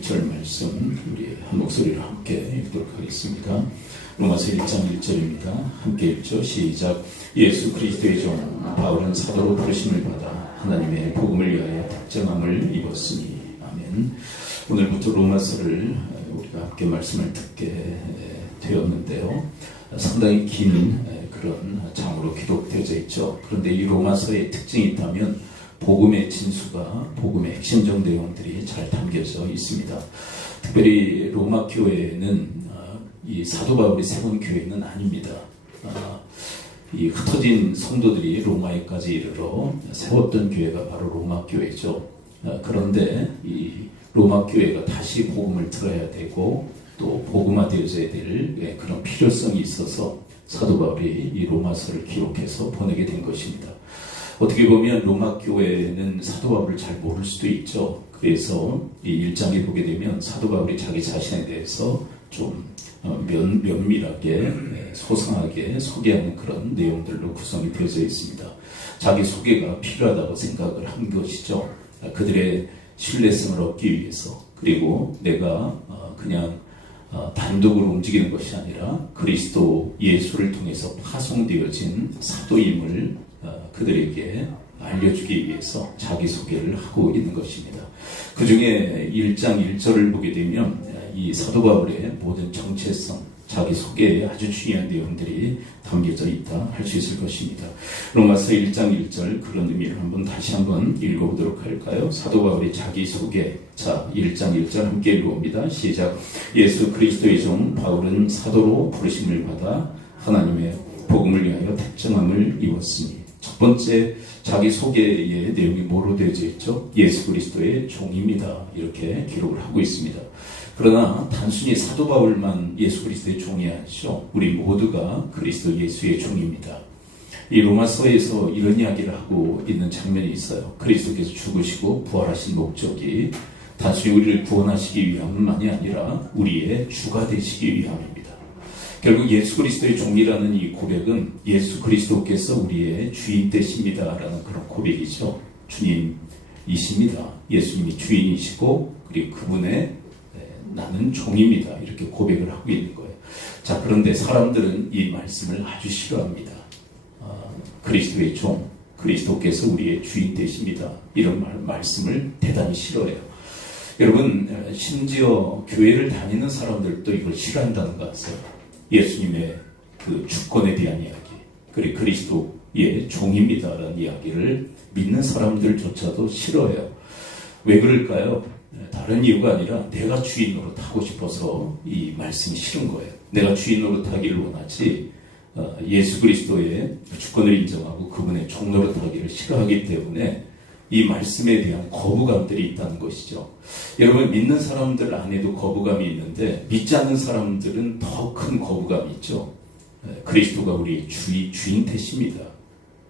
1절 말씀 우리 한 목소리로 함께 읽도록 하겠습니다. 로마서 1장 1절입니다. 함께 읽죠. 시작. 예수 그리스도의 종 바울은 사도로 부르심을 받아 하나님의 복음을 위하여 특정함을 입었으니. 아멘. 오늘부터 로마서를 우리가 함께 말씀을 듣게 되었는데요. 상당히 긴 그런 장으로 기록되어져 있죠. 그런데 이 로마서의 특징이 있다면 복음의 진수가, 복음의 핵심적 내용들이 잘 담겨져 있습니다. 특별히 로마 교회는 이 사도 바울이 세운 교회는 아닙니다. 이 흩어진 성도들이 로마에까지 이르러 세웠던 교회가 바로 로마 교회죠. 그런데 이 로마 교회가 다시 복음을 들어야 되고 또 복음화되어져야 될 그런 필요성이 있어서 사도 바울이 이 로마서를 기록해서 보내게 된 것입니다. 어떻게 보면 로마 교회는 사도 바울을 잘 모를 수도 있죠. 그래서 이 1장에 보게 되면 사도 바울이 자기 자신에 대해서 좀 면밀하게 소상하게 소개하는 그런 내용들로 구성이 되어져 있습니다. 자기 소개가 필요하다고 생각을 한 것이죠. 그들의 신뢰성을 얻기 위해서, 그리고 내가 그냥 단독으로 움직이는 것이 아니라 그리스도 예수를 통해서 파송되어진 사도임을 그들에게 알려주기 위해서 자기소개를 하고 있는 것입니다. 그 중에 1장 1절을 보게 되면 이 사도 바울의 모든 정체성, 자기소개에 아주 중요한 내용들이 담겨져 있다 할 수 있을 것입니다. 로마서 1장 1절 그런 의미를 다시 한번 읽어보도록 할까요? 사도 바울의 자기소개. 자, 1장 1절 함께 읽어봅니다. 시작. 예수 그리스도의 종 바울은 사도로 부르심을 받아 하나님의 복음을 위하여 특정함을 입었으니. 첫 번째 자기소개의 내용이 뭐로 되어져 있죠? 예수 그리스도의 종입니다. 이렇게 기록을 하고 있습니다. 그러나 단순히 사도 바울만 예수 그리스도의 종이 아니죠. 우리 모두가 그리스도 예수의 종입니다. 이 로마서에서 이런 이야기를 하고 있는 장면이 있어요. 그리스도께서 죽으시고 부활하신 목적이 단순히 우리를 구원하시기 위함만이 아니라 우리의 주가 되시기 위함입니다. 결국 예수 그리스도의 종이라는 이 고백은 예수 그리스도께서 우리의 주인 되십니다라는 그런 고백이죠. 주님이십니다. 예수님이 주인이시고 그리고 그분의 나는 종입니다. 이렇게 고백을 하고 있는 거예요. 자, 그런데 사람들은 이 말씀을 아주 싫어합니다. 그리스도의 종, 그리스도께서 우리의 주인 되십니다. 이런 말씀을 대단히 싫어해요. 여러분, 심지어 교회를 다니는 사람들도 이걸 싫어한다는 거 아세요? 예수님의 그 주권에 대한 이야기, 그리고 그리스도의 종입니다라는 이야기를 믿는 사람들조차도 싫어해요. 왜 그럴까요? 다른 이유가 아니라 내가 주인 노릇하고 싶어서 이 말씀이 싫은 거예요. 내가 주인 노릇하기를 원하지 예수 그리스도의 주권을 인정하고 그분의 종 노릇하기를 싫어하기 때문에 이 말씀에 대한 거부감들이 있다는 것이죠. 여러분, 믿는 사람들 안에도 거부감이 있는데 믿지 않는 사람들은 더 큰 거부감이 있죠. 그리스도가 우리의 주인 되십니다.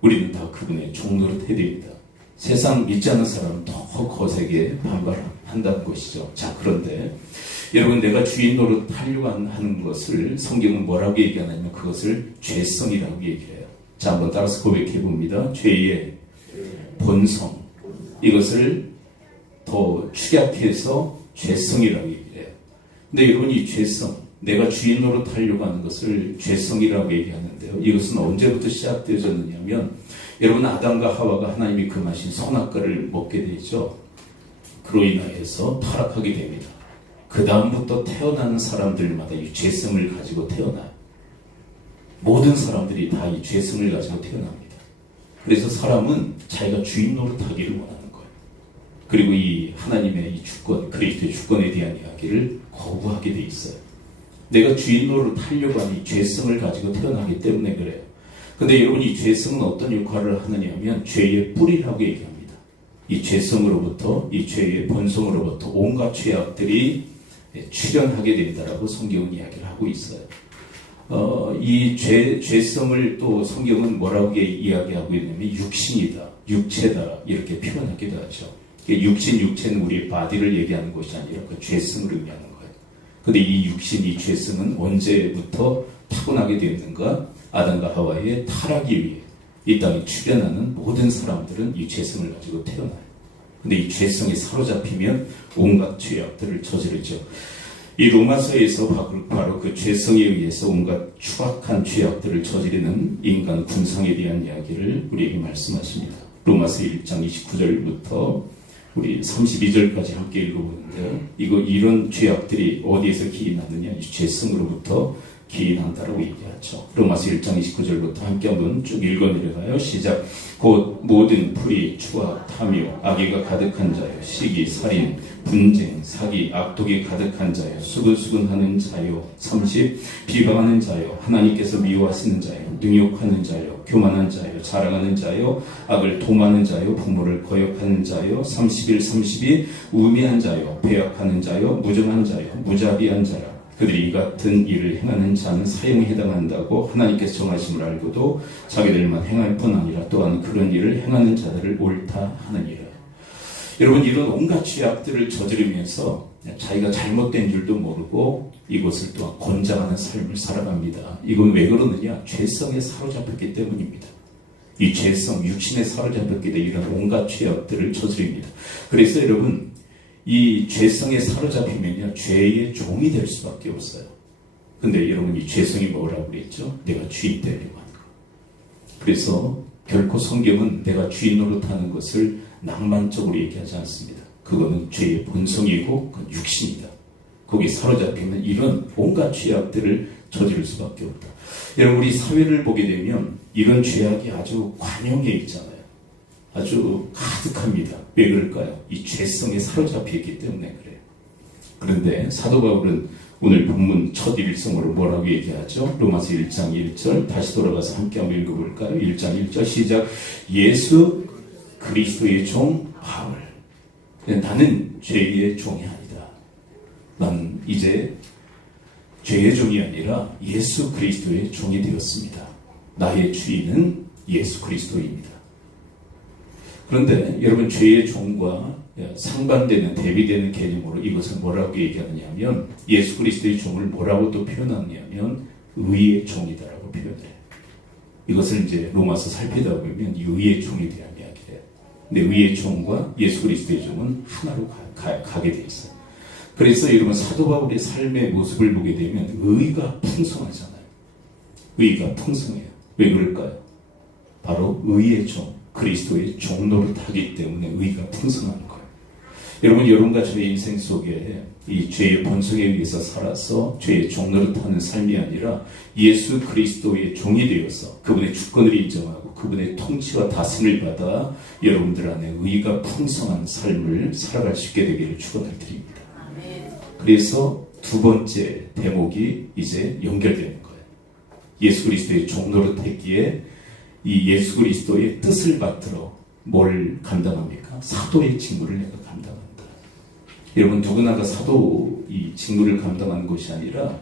우리는 다 그분의 종 노릇해야 됩니다. 세상 믿지 않는 사람은 더 거세게 반발한다는 것이죠. 자, 그런데 여러분, 내가 주인 노릇 하려고 하는 것을 성경은 뭐라고 얘기하냐면 그것을 죄성이라고 얘기해요. 자, 한번 따라서 고백해 봅니다. 죄의 본성, 이것을 더 축약해서 죄성이라고 얘기해요. 근데 여러분, 이 죄성, 내가 주인 노릇 하려고 하는 것을 죄성이라고 얘기하는데요. 이것은 언제부터 시작되어졌느냐면 여러분, 아담과 하와가 하나님이 금하신 선악과를 먹게 되죠. 그로 인하여서 타락하게 됩니다. 그 다음부터 태어나는 사람들마다 이 죄성을 가지고 태어나요. 모든 사람들이 다 이 죄성을 가지고 태어납니다. 그래서 사람은 자기가 주인 노릇하기를 원하는 거예요. 그리고 이 하나님의 이 주권, 그리스도의 주권에 대한 이야기를 거부하게 돼 있어요. 내가 주인 노릇하려고 하는 이 죄성을 가지고 태어나기 때문에 그래요. 근데 여러분, 이 죄성은 어떤 역할을 하느냐 하면 죄의 뿌리라고 얘기합니다. 이 죄성으로부터, 이 죄의 본성으로부터 온갖 죄악들이 출현하게 된다라고 성경은 이야기를 하고 있어요. 이 죄성을 또 성경은 뭐라고 이야기하고 있냐면 육신이다, 육체다 이렇게 표현하기도 하죠. 육체는 우리의 바디를 얘기하는 것이 아니라 그 죄성을 의미하는 거예요. 근데 이 육신, 이 죄성은 언제부터 타고나게 되었는가? 아담과 하와의 타락에 의해 이 땅에 출현하는 모든 사람들은 이 죄성을 가지고 태어나요. 근데 이 죄성에 사로잡히면 온갖 죄악들을 저지르죠. 이 로마서에서 바로 그 죄성에 의해서 온갖 추악한 죄악들을 저지르는 인간 군상에 대한 이야기를 우리에게 말씀하십니다. 로마서 1장 29절부터 우리 32절까지 함께 읽어보는데요. 이런 죄악들이 어디에서 기인하느냐? 이 죄성으로부터 기인한다라고 얘기하죠. 로마서 1장 29절부터 함께 한번 쭉 읽어내려가요. 시작. 곧 모든 불의, 추악, 탐욕, 악의가 가득한 자요, 시기, 살인, 분쟁, 사기, 악독이 가득한 자요, 수근수근하는 자요, 30, 비방하는 자요, 하나님께서 미워하시는 자요, 능욕하는 자요, 교만한 자요, 자랑하는 자요, 악을 도마는 자요, 부모를 거역하는 자요, 31, 32, 우매한 자요, 배역하는 자요, 무정한 자요, 무자비한 자라. 그들이 이 같은 일을 행하는 자는 사형에 해당한다고 하나님께서 정하심을 알고도 자기들만 행할 뿐 아니라 또한 그런 일을 행하는 자들을 옳다 하느니라. 여러분, 이런 온갖 죄악들을 저지르면서 자기가 잘못된 줄도 모르고 이것을 또한 권장하는 삶을 살아갑니다. 이건 왜 그러느냐? 죄성에 사로잡혔기 때문입니다. 이 죄성, 육신에 사로잡혔기 때문에 이런 온갖 죄악들을 저지릅니다. 그래서 여러분, 이 죄성에 사로잡히면요, 죄의 종이 될 수밖에 없어요. 근데 여러분, 이 죄성이 뭐라고 그랬죠? 내가 주인 되려고 하는 거. 그래서 결코 성경은 내가 주인 노릇하는 것을 낭만적으로 얘기하지 않습니다. 그거는 죄의 본성이고 그건 육신이다. 거기에 사로잡히면 이런 온갖 죄악들을 저지를 수밖에 없다. 여러분, 우리 사회를 보게 되면 이런 죄악이 아주 관용해 있잖아요. 아주 가득합니다. 왜 그럴까요? 이 죄성에 사로잡혀 있기 때문에 그래요. 그런데 사도 바울은 오늘 본문 첫 일성으로 뭐라고 얘기하죠? 로마서 1장 1절 다시 돌아가서 함께 한번 읽어볼까요? 1장 1절 시작. 예수 그리스도의 종 바울. 나는 죄의 종이 아니다. 난 이제 죄의 종이 아니라 예수 그리스도의 종이 되었습니다. 나의 주인은 예수 그리스도입니다. 그런데 여러분, 죄의 종과 상반되는, 대비되는 개념으로 이것을 뭐라고 얘기하느냐 하면 예수 그리스도의 종을 뭐라고 또 표현하느냐면 의의 종이다라고 표현해요. 이것을 이제 로마서 살피다 보면 이 의의 종에 대한 이야기예요. 근데 의의 종과 예수 그리스도의 종은 하나로 가게 돼 있어요. 그래서 여러분, 사도 바울의 삶의 모습을 보게 되면 의가 풍성하잖아요. 의가 풍성해요. 왜 그럴까요? 바로 의의 종, 그리스도의 종노릇 하기 때문에 의가 풍성한 거예요. 여러분과 저의 인생 속에 이 죄의 본성에 의해서 살아서 죄의 종노릇 하는 삶이 아니라 예수 그리스도의 종이 되어서 그분의 주권을 인정하고 그분의 통치와 다스림을 받아 여러분들 안에 의가 풍성한 삶을 살아갈 수 있게 되기를 축원을 드립니다. 그래서 두 번째 대목이 이제 연결되는 거예요. 예수 그리스도의 종노릇 했기에 이 예수 그리스도의 뜻을 받들어 뭘 감당합니까? 사도의 직무를 내가 감당한다. 여러분, 누구나가 사도 이 직무를 감당하는 것이 아니라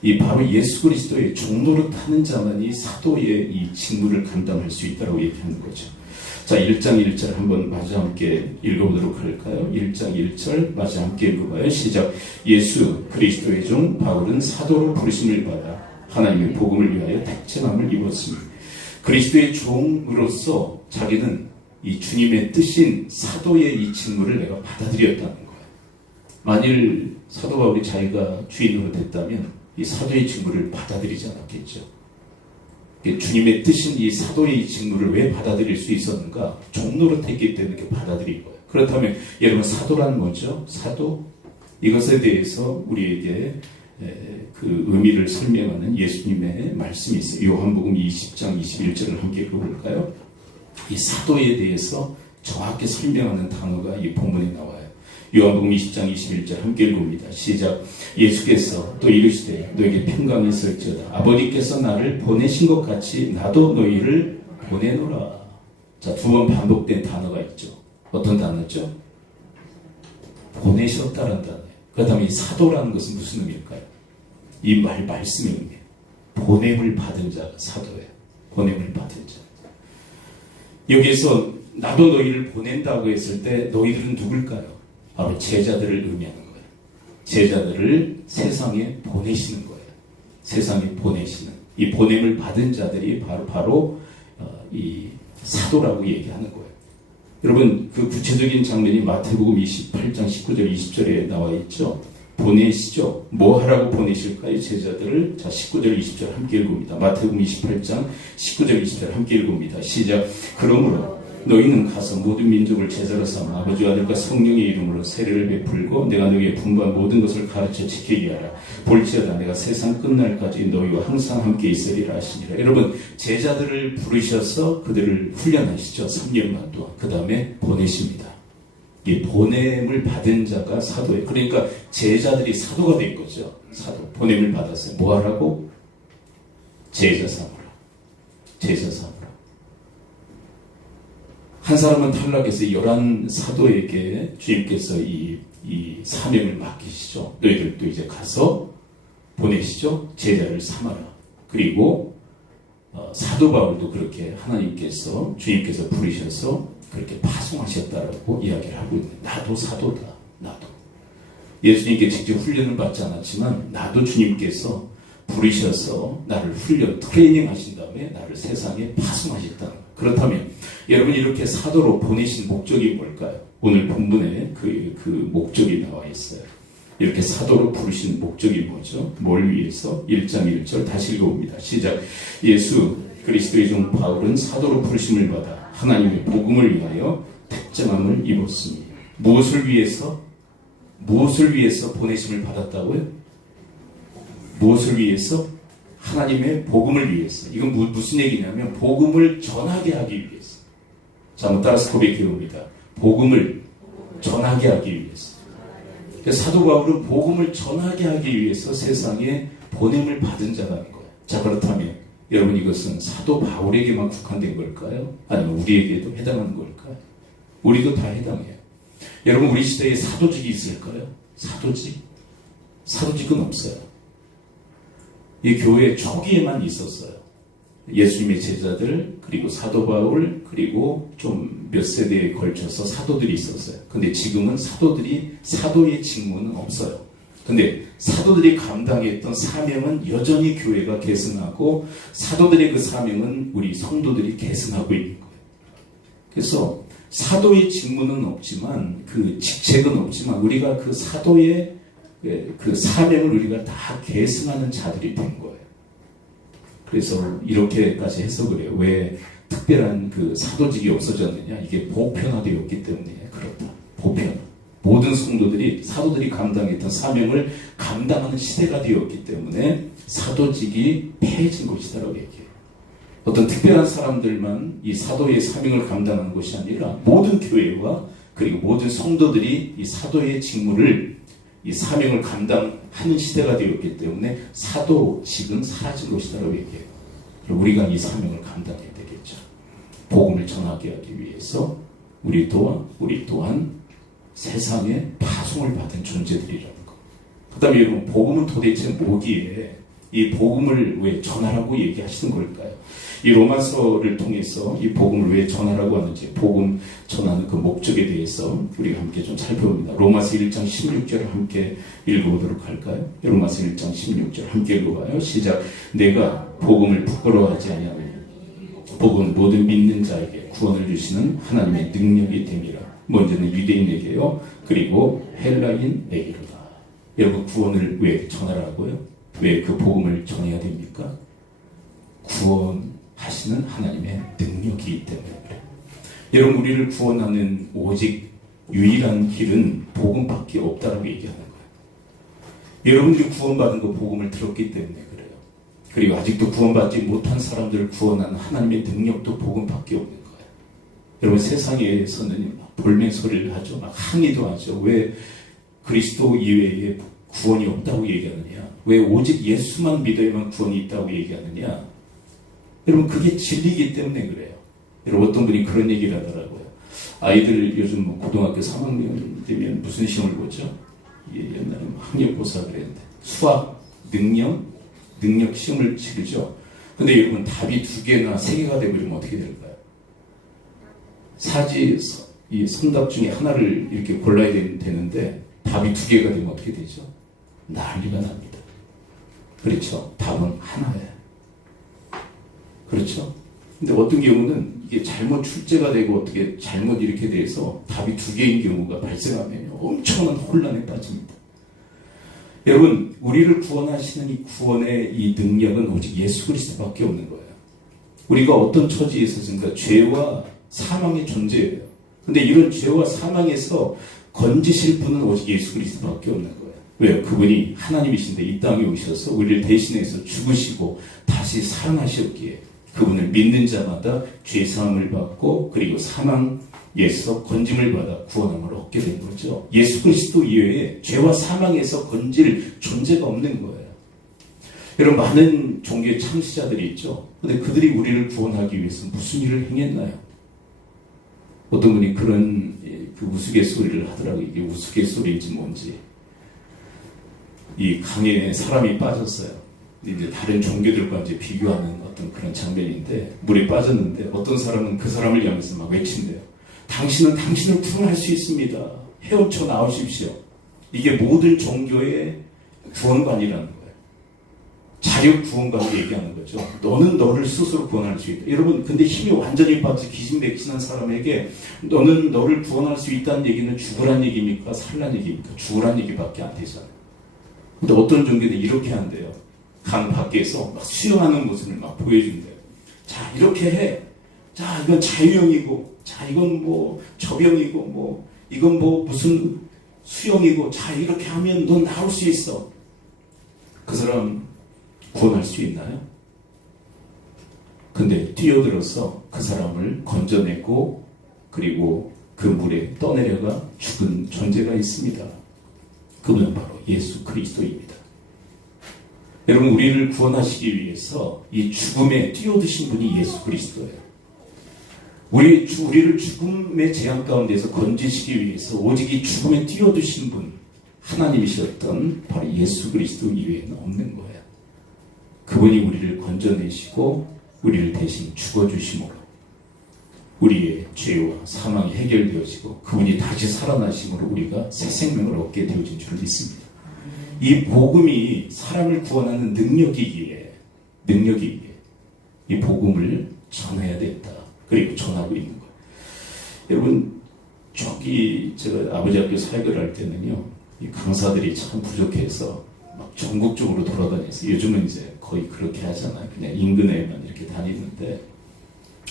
이 바로 예수 그리스도의 종노릇 하는 자만이 사도의 이 직무를 감당할 수 있다고 얘기하는 거죠. 자, 1장 1절 한번 마저 함께 읽어보도록 할까요? 1장 1절 마저 함께 읽어봐요. 시작. 예수 그리스도의 종 바울은 사도로 부르심을 받아 하나님의 복음을 위하여 택정함을 입었습니다. 그리스도의 종으로서 자기는 이 주님의 뜻인 사도의 이 직무를 내가 받아들였다는 거예요. 만일 사도 바울이 자기가 주인으로 됐다면 이 사도의 직무를 받아들이지 않았겠죠. 주님의 뜻인 이 사도의 이 직무를 왜 받아들일 수 있었는가? 종노릇 했기 때문에 이렇게 받아들인 거예요. 그렇다면 여러분, 사도란 뭐죠? 사도? 이것에 대해서 우리에게 그 의미를 설명하는 예수님의 말씀이 있어요. 요한복음 20장 21절을 함께 읽어볼까요? 이 사도에 대해서 정확히 설명하는 단어가 이 본문에 나와요. 요한복음 20장 21절 함께 읽어봅니다. 시작. 예수께서 또 이르시되 너에게 평강이 있을지어다. 아버지께서 나를 보내신 것 같이 나도 너희를 보내노라. 자, 두 번 반복된 단어가 있죠. 어떤 단어죠? 보내셨다는 단어예요. 그렇다면 이 사도라는 것은 무슨 의미일까요? 이 말씀의 의미. 보냄을 받은 자가 사도예요. 보냄을 받은 자. 여기에서 나도 너희를 보낸다고 했을 때 너희들은 누굴까요? 바로 제자들을 의미하는 거예요. 제자들을 세상에 보내시는 거예요. 세상에 보내시는. 이 보냄을 받은 자들이 바로 이 사도라고 얘기하는 거예요. 여러분, 그 구체적인 장면이 마태복음 28장 19절 20절에 나와 있죠. 보내시죠. 뭐 하라고 보내실까요? 제자들을. 자, 19절 20절 함께 읽습니다. 마태복음 28장 19절 20절 함께 읽습니다. 시작. 그러므로 너희는 가서 모든 민족을 제자로 삼아 아버지와 아들과 성령의 이름으로 세례를 베풀고 내가 너희에게 분부한 모든 것을 가르쳐 지키게 하라. 볼지어다 내가 세상 끝날까지 너희와 항상 함께 있으리라 하시니라. 여러분, 제자들을 부르셔서 그들을 훈련하시죠. 3년간 동안. 그 다음에 보내십니다. 이 보냄을 받은 자가 사도예요. 그러니까 제자들이 사도가 된 거죠. 사도. 보냄을 받았어요. 뭐 하라고? 제자 삼으라. 제자 삼으라. 한 사람은 탈락해서 11 사도에게 주님께서 이 사명을 맡기시죠. 너희들도 이제 가서 보내시죠. 제자를 삼아라. 그리고 사도 바울도 그렇게 하나님께서 주님께서 부르셔서 그렇게 파송하셨다라고 이야기를 하고 있는데, 나도 사도다. 나도 예수님께 직접 훈련을 받지 않았지만 나도 주님께서 부르셔서 나를 훈련, 트레이닝 하신 다음에 나를 세상에 파송하셨다. 그렇다면 여러분, 이렇게 사도로 보내신 목적이 뭘까요? 오늘 본문에 그 목적이 나와 있어요. 이렇게 사도로 부르신 목적이 뭐죠? 뭘 위해서? 1장 1절 다시 읽어봅니다. 시작. 예수 그리스도의 종 바울은 사도로 부르심을 받아 하나님의 복음을 위하여 택정함을 입었습니다. 무엇을 위해서? 무엇을 위해서 보내심을 받았다고요? 무엇을 위해서? 하나님의 복음을 위해서. 이건 무슨 얘기냐면 복음을 전하게 하기 위해서. 자, 한번 따라서 고백해 봅니다. 복음을 전하게 하기 위해서. 사도 바울은 복음을 전하게 하기 위해서 세상에 보냄을 받은 자라는 거예요. 자, 그렇다면 여러분, 이것은 사도 바울에게만 국한된 걸까요? 아니면 우리에게도 해당하는 걸까요? 우리도 다 해당해요. 여러분, 우리 시대에 사도직이 있을까요? 사도직? 사도직은 없어요. 이 교회 초기에만 있었어요. 예수님의 제자들, 그리고 사도 바울, 그리고 좀 몇 세대에 걸쳐서 사도들이 있었어요. 근데 지금은 사도의 직무는 없어요. 근데 사도들이 감당했던 사명은 여전히 교회가 계승하고, 사도들의 그 사명은 우리 성도들이 계승하고 있는 거예요. 그래서 사도의 직무는 없지만, 그 직책은 없지만, 우리가 그 사도의 그 사명을 우리가 다 계승하는 자들이 된 거예요. 그래서 이렇게까지 해석을 해요. 왜 특별한 그 사도직이 없어졌느냐? 이게 보편화되었기 때문에 그렇다. 보편. 모든 성도들이, 사도들이 감당했던 사명을 감당하는 시대가 되었기 때문에 사도직이 폐해진 것이다라고 얘기해요. 어떤 특별한 사람들만 이 사도의 사명을 감당하는 것이 아니라 모든 교회와 그리고 모든 성도들이 이 사도의 직무를, 이 사명을 감당하는 시대가 되었기 때문에 사도직은 사라진 것이다라고 얘기해요. 우리가 이 사명을 감당해야 되겠죠. 복음을 전하게 하기 위해서 우리 또한 세상에 파송을 받은 존재들이라는 거. 그 다음에 여러분, 복음은 도대체 뭐기에 이 복음을 왜 전하라고 얘기하시는 걸까요? 이 로마서를 통해서 이 복음을 왜 전하라고 하는지, 복음 전하는 그 목적에 대해서 우리가 함께 좀 살펴봅니다. 로마서 1장 16절을 함께 읽어보도록 할까요? 로마서 1장 16절 함께 읽어봐요. 시작. 내가 복음을 부끄러워하지 아니하노니 복음 모든 믿는 자에게 구원을 주시는 하나님의 능력이 됨이라. 먼저는 유대인에게요, 그리고 헬라인에게로다. 여러분, 구원을 왜 전하라고요? 왜 그 복음을 전해야 됩니까? 구원하시는 하나님의 능력이기 때문에 그래요. 여러분, 우리를 구원하는 오직 유일한 길은 복음밖에 없다라고 얘기하는 거예요. 여러분들이 구원받은 그 복음을 들었기 때문에 그래요. 그리고 아직도 구원받지 못한 사람들을 구원하는 하나님의 능력도 복음밖에 없는 거예요. 여러분, 세상에서는 볼멘소리를 하죠. 막 항의도 하죠. 왜 그리스도 이외에 구원이 없다고 얘기하느냐? 왜 오직 예수만 믿어야만 구원이 있다고 얘기하느냐? 여러분, 그게 진리이기 때문에 그래요. 여러분, 어떤 분이 그런 얘기를 하더라고요. 아이들 요즘 뭐 고등학교 3학년 되면 무슨 시험을 보죠? 옛날에 학력고사 그랬는데 수학, 능력 시험을 치르죠. 근데 여러분, 답이 2개나 3개가 되버리면 어떻게 될까요? 이 성답 중에 하나를 이렇게 골라야 되는데 답이 2개가 되면 어떻게 되죠? 난리가 납니다. 그렇죠? 답은 하나예요. 그렇죠? 근데 어떤 경우는 이게 잘못 출제가 되고 어떻게 잘못 이렇게 돼서 답이 두 개인 경우가 발생하면 엄청난 혼란에 빠집니다. 여러분, 우리를 구원하시는 이 구원의 이 능력은 오직 예수 그리스도밖에 없는 거예요. 우리가 어떤 처지에 있었습니까? 죄와 사망의 존재예요. 근데 이런 죄와 사망에서 건지실 분은 오직 예수 그리스도밖에 없는 거예요. 왜요? 그분이 하나님이신데 이 땅에 오셔서 우리를 대신해서 죽으시고 다시 살아나셨기에 그분을 믿는 자마다 죄사함을 받고 그리고 사망에서 건짐을 받아 구원함을 얻게 된 거죠. 예수 그리스도 이외에 죄와 사망에서 건질 존재가 없는 거예요. 여러분, 많은 종교의 창시자들이 있죠. 근데 그들이 우리를 구원하기 위해서 무슨 일을 행했나요? 어떤 분이 그런 그 우스갯소리를 하더라고요. 이게 우스갯소리인지 뭔지. 이 강에 사람이 빠졌어요. 이제 다른 종교들과 이제 비교하는 어떤 그런 장면인데, 물에 빠졌는데 어떤 사람은 그 사람을 향해서 막 외친대요. 당신은 당신을 구원할 수 있습니다. 헤엄쳐 나오십시오. 이게 모든 종교의 구원관이라는 거예요. 자력 구원관을 얘기하는 거죠. 너는 너를 스스로 구원할 수 있다. 여러분, 근데 힘이 완전히 빠져 기진맥진한 사람에게 너는 너를 구원할 수 있다는 얘기는 죽으란 얘기입니까? 살란 얘기입니까? 죽으란 얘기밖에 안 되잖아요. 근데 어떤 종교는 이렇게 한대요. 강 밖에서 막 수영하는 모습을 막 보여준대요. 자, 이렇게 해. 자, 이건 자유형이고, 자, 이건 뭐 저병이고, 뭐 이건 뭐 무슨 수영이고, 자, 이렇게 하면 넌 나올 수 있어. 그 사람 구원할 수 있나요? 근데 뛰어들어서 그 사람을 건져내고 그리고 그 물에 떠내려가 죽은 존재가 있습니다. 그분은 바로 예수 그리스도입니다. 여러분, 우리를 구원하시기 위해서 이 죽음에 뛰어드신 분이 예수 그리스도예요. 우리를 죽음의 재앙 가운데서 건지시기 위해서 오직 이 죽음에 뛰어드신 분, 하나님이셨던 바로 예수 그리스도 이외에는 없는 거예요. 그분이 우리를 건져내시고 우리를 대신 죽어주심으로 우리의 죄와 사망이 해결되어지고 그분이 다시 살아나심으로 우리가 새 생명을 얻게 되어진 줄 믿습니다. 이 복음이 사람을 구원하는 능력이기에 이 복음을 전해야 된다. 그리고 전하고 있는 거예요. 여러분, 제가 아버지 학교 사역을 할 때는요, 이 강사들이 참 부족해서 막 전국적으로 돌아다녀서, 요즘은 이제 거의 그렇게 하잖아요. 그냥 인근에만 이렇게 다니는데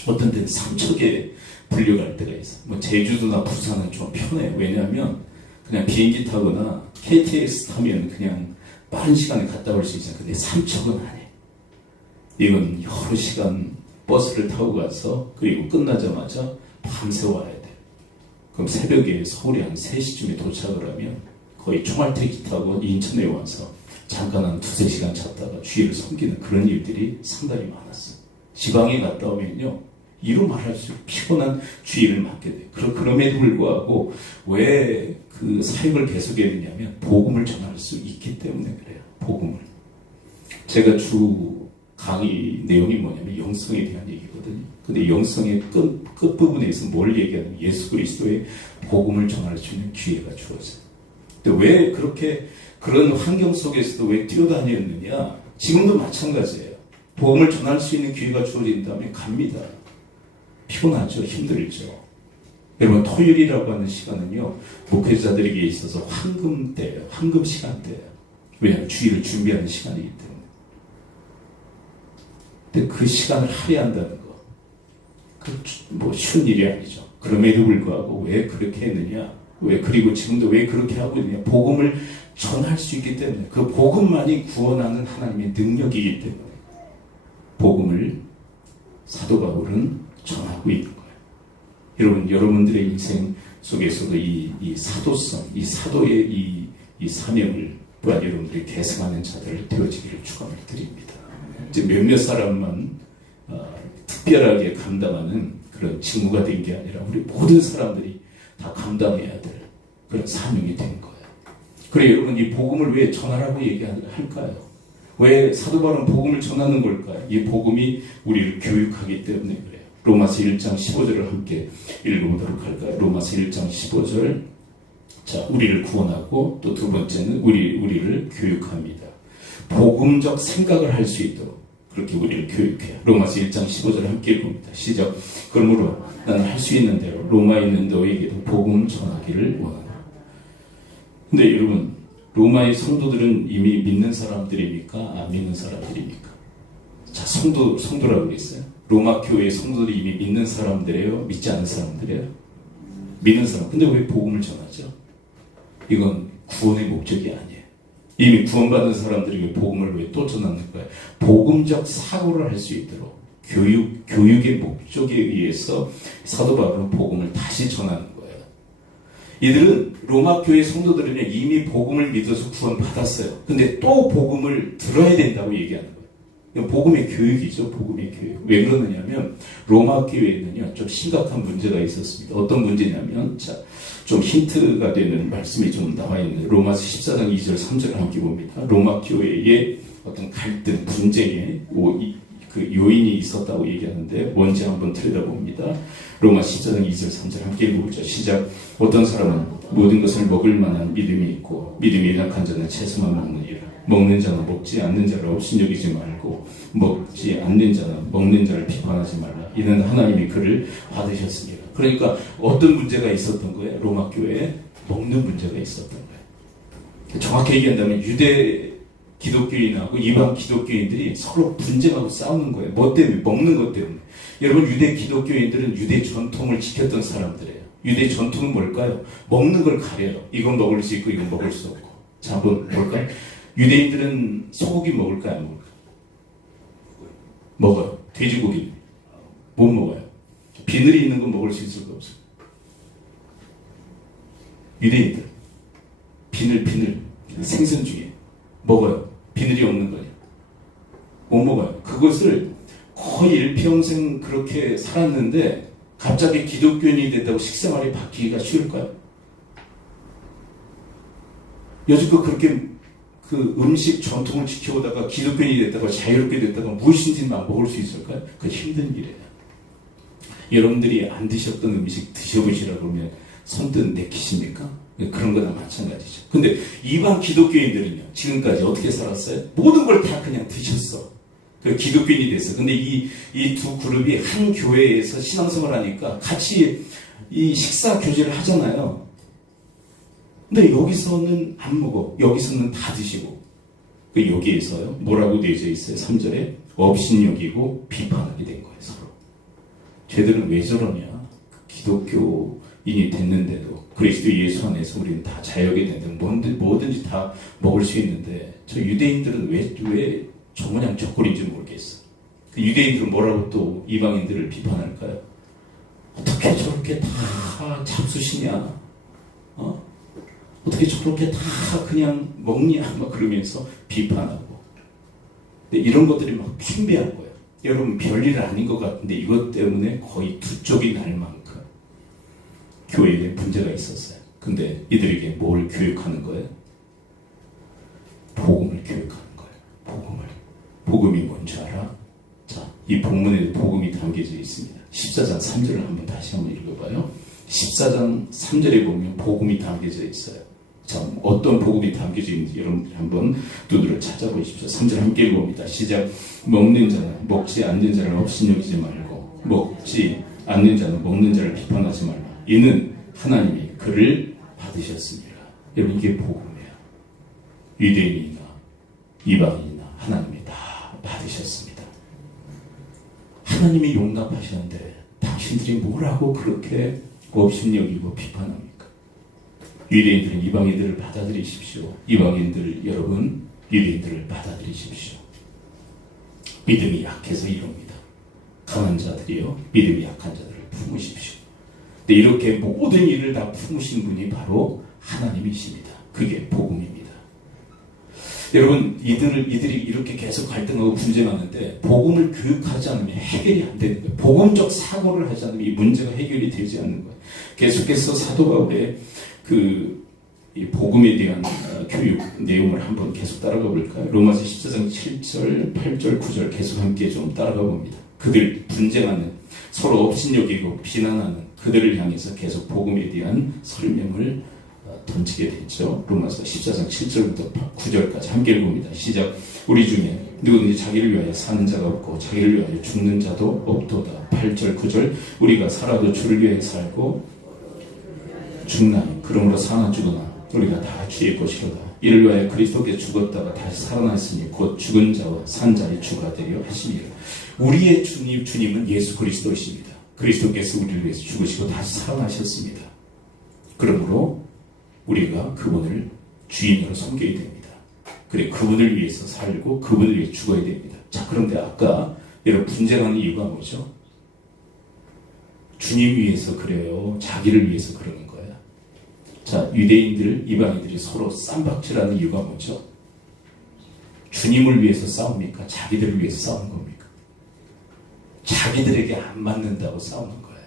어떤 때는 삼척에 불려갈 때가 있어요. 뭐 제주도나 부산은 좀 편해요. 왜냐하면 그냥 비행기 타거나 KTX 타면 그냥 빠른 시간에 갔다 올 수 있어요. 근데 삼척은 아니에요. 이건 여러 시간 버스를 타고 가서 그리고 끝나자마자 밤새 와야 돼요. 그럼 새벽에 서울에 한 3시쯤에 도착을 하면 거의 총알택시 타고 인천에 와서 잠깐 한 2-3시간 잤다가 주일을 섬기는 그런 일들이 상당히 많았어요. 지방에 갔다 오면요, 이루 말할 수 피곤한 주일을 맞게 돼요. 그럼에도 불구하고 왜 그 사역을 계속했느냐면 복음을 전할 수 있기 때문에 그래요. 복음을. 제가 주 강의 내용이 뭐냐면 영성에 대한 얘기거든요. 근데 영성의 끝부분에서 뭘 얘기하냐면 예수 그리스도의 복음을 전할 수 있는 기회가 주어져요. 근데 왜 그런 환경 속에서도 왜 뛰어다녔느냐? 지금도 마찬가지예요. 복음을 전할 수 있는 기회가 주어진다면 갑니다. 피곤하죠. 힘들죠. 여러분, 토요일이라고 하는 시간은요, 목회자들에게 있어서 황금 때예요. 황금 시간대예요. 왜냐하면 주일을 준비하는 시간이기 때문에. 근데 그 시간을 할애한다는 거, 뭐 쉬운 일이 아니죠. 그럼에도 불구하고 왜 그렇게 했느냐? 그리고 지금도 왜 그렇게 하고 있느냐? 복음을 전할 수 있기 때문에, 그 복음만이 구원하는 하나님의 능력이기 때문에 복음을 사도 바울은 전하고 있는 거예요. 여러분들의 인생 속에서도 이 사도성, 이 사도의 이 사명을 또한 여러분들이 계승하는 자들 되어지기를 축원을 드립니다. 이제 몇몇 사람만 특별하게 감당하는 그런 직무가 된 게 아니라 우리 모든 사람들이 다 감당해야 될 그런 사명이 된 거예요. 그래, 여러분, 이 복음을 왜 전하라고 얘기할까요? 왜 사도 바울은 복음을 전하는 걸까요? 이 복음이 우리를 교육하기 때문에 그래요. 로마서 1장 15절을 함께 읽어보도록 할까요? 로마서 1장 15절. 자, 우리를 구원하고 또 두 번째는 우리를 교육합니다. 복음적 생각을 할 수 있도록. 그렇게 우리를 교육해요. 로마서 1장 15절 함께 읽습니다. 시작. 그러므로 나는 할 수 있는 대로 로마에 있는 너에게도 복음 전하기를 원한다. 근데 여러분, 로마의 성도들은 이미 믿는 사람들입니까? 안 믿는 사람들입니까? 자, 성도라고 그랬어요. 로마 교회의 성도들이 이미 믿는 사람들이에요? 믿지 않는 사람들이에요? 믿는 사람. 근데 왜 복음을 전하죠? 이건 구원의 목적이 아니에요. 이미 구원받은 사람들이 왜 복음을 왜 또 전하는 거예요? 복음적 사고를 할 수 있도록 교육의 목적에 의해서 사도 바울은 복음을 다시 전하는 거예요. 이들은 로마 교회 성도들은 이미 복음을 믿어서 구원받았어요. 근데 또 복음을 들어야 된다고 얘기하는 거예요. 복음의 교육이죠. 복음의 교육. 왜 그러느냐면 로마 교회에는요 좀 심각한 문제가 있었습니다. 어떤 문제냐면 좀 힌트가 되는 말씀이 좀 나와 있는 로마서 14장 2절 3절을 함께 봅니다. 로마 교회의 어떤 갈등, 분쟁의 그 요인이 있었다고 얘기하는데 뭔지 한번 들여다봅니다. 로마 14장 2절 3절 함께 읽어보죠. 시작. 어떤 사람은 모든 것을 먹을 만한 믿음이 있고 믿음이 약한 자는 채소만 먹느니라. 먹는 자는 먹지 않는 자를 업신여기지 말고 먹지 않는 자는 먹는 자를 비판하지 말라. 이는 하나님이 그를 받으셨습니다. 그러니까 어떤 문제가 있었던 거예요? 로마 교회에 먹는 문제가 있었던 거예요. 정확히 얘기한다면 유대 기독교인하고 이방 기독교인들이 서로 분쟁하고 싸우는 거예요. 뭐 때문에? 먹는 것 때문에. 여러분, 유대 기독교인들은 유대 전통을 지켰던 사람들이에요. 유대 전통은 뭘까요? 먹는 걸 가려요. 이건 먹을 수 있고 이건 먹을 수 없고. 자, 한번 볼까요? 유대인들은 소고기 먹을까요? 안 먹을까요? 먹어요. 돼지고기 못 먹어요. 비늘이 있는 건 먹을 수 있을까 없어요? 유대인들 비늘 생선 중에 먹어요. 비늘이 없는 거냐? 못 먹어요. 그것을 거의 일평생 그렇게 살았는데 갑자기 기독교인이 됐다고 식생활이 바뀌기가 쉬울까요? 여지껏 그렇게 그 음식 전통을 지켜오다가 기독교인이 됐다가 자유롭게 됐다가 무엇인지만 먹을 수 있을까요? 그 힘든 일이에요. 여러분들이 안 드셨던 음식 드셔보시라고 하면 손뜻 내키십니까? 그런 거나 마찬가지죠. 근데 이방 기독교인들은요, 지금까지 어떻게 살았어요? 모든 걸 다 그냥 드셨어. 기독교인이 됐어. 근데 이 두 그룹이 한 교회에서 신앙생활 하니까 같이 이 식사 교제를 하잖아요. 근데 여기서는 안 먹어. 여기서는 다 드시고. 여기에서요, 뭐라고 되어져 있어요? 3절에 업신여기고 비판하게 된 거예요, 서로. 쟤들은 왜 저러냐? 기독교인이 됐는데도 그리스도 예수 안에서 우리는 다 자유하게 되는데 뭐든지 다 먹을 수 있는데 저 유대인들은 왜 저 모양 저꼴인지 모르겠어. 그 유대인들은 뭐라고 또 이방인들을 비판할까요? 어떻게 저렇게 다 잡수시냐? 어떻게 저렇게 다 그냥 먹냐? 막 그러면서 비판하고. 근데 이런 것들이 막 팽배한 거예요. 여러분, 별일 아닌 것 같은데 이것 때문에 거의 두 쪽이 날 만큼 교회에 문제가 있었어요. 근데 이들에게 뭘 교육하는 거예요? 복음을 교육하는 거예요. 복음이 뭔지 알아? 자, 이 본문에도 복음이 담겨져 있습니다. 14장 3절을 한번 다시 한번 읽어봐요. 14장 3절에 보면 복음이 담겨져 있어요. 자, 어떤 복음이 담겨져 있는지 여러분들이 한번 두드려 찾아보십시오. 3절 함께 읽어봅니다. 시작. 먹는 자는 먹지 않는 자를 업신여기지 말고 먹지 않는 자는 먹는 자를 비판하지 말라. 이는 하나님이 그를 받으셨습니다. 여러분, 이게 복음이에요. 유대인이나 이방인이나 하나님이 다 받으셨습니다. 하나님이 용납하셨는데 당신들이 뭐라고 그렇게 업신여기고 비판합니까? 유대인들은 이방인들을 받아들이십시오. 이방인들 여러분, 유대인들을 받아들이십시오. 믿음이 약해서 이럽니다. 강한 자들이요, 믿음이 약한 자들을 품으십시오. 근데 이렇게 모든 일을 다 품으신 분이 바로 하나님이십니다. 그게 복음입니다. 여러분, 이들이 이렇게 계속 갈등하고 분쟁하는데 복음을 교육하지 않으면 해결이 안 되는 거예요. 복음적 사고를 하지 않으면 이 문제가 해결이 되지 않는 거예요. 계속해서 사도 바울의 이 복음에 대한 교육 내용을 한번 계속 따라가 볼까요? 로마서 14장 7절, 8절, 9절 계속 함께 좀 따라가 봅니다. 그들 분쟁하는, 서로 업신여기고 비난하는 그들을 향해서 계속 복음에 대한 설명을 던지게 됐죠. 로마서 14장 7절부터 9절까지 함께 읽습니다. 시작. 우리 중에 누구든지 자기를 위하여 사는 자가 없고 자기를 위하여 죽는 자도 없도다. 8절 9절 우리가 살아도 주를 위해 살고 죽나니 그러므로 사나 죽으나 우리가 다 주의 것이로다. 이를 위하여 그리스도께 죽었다가 다시 살아났으니 곧 죽은 자와 산 자의 주가 되려 하시니라. 우리의 주님은 예수 그리스도이십니다. 그리스도께서 우리를 위해서 죽으시고 다시 살아나셨습니다. 그러므로 우리가 그분을 주인으로 섬겨야 됩니다. 그래 그분을 위해서 살고 그분을 위해 죽어야 됩니다. 자, 그런데 아까 여러분 분쟁하는 이유가 뭐죠? 주님 위해서 그래요? 자기를 위해서 그러는 거예요? 자, 유대인들, 이방인들이 서로 쌈박질하는 이유가 뭐죠? 주님을 위해서 싸웁니까? 자기들을 위해서 싸우는 겁니까? 자기들에게 안 맞는다고 싸우는 거예요.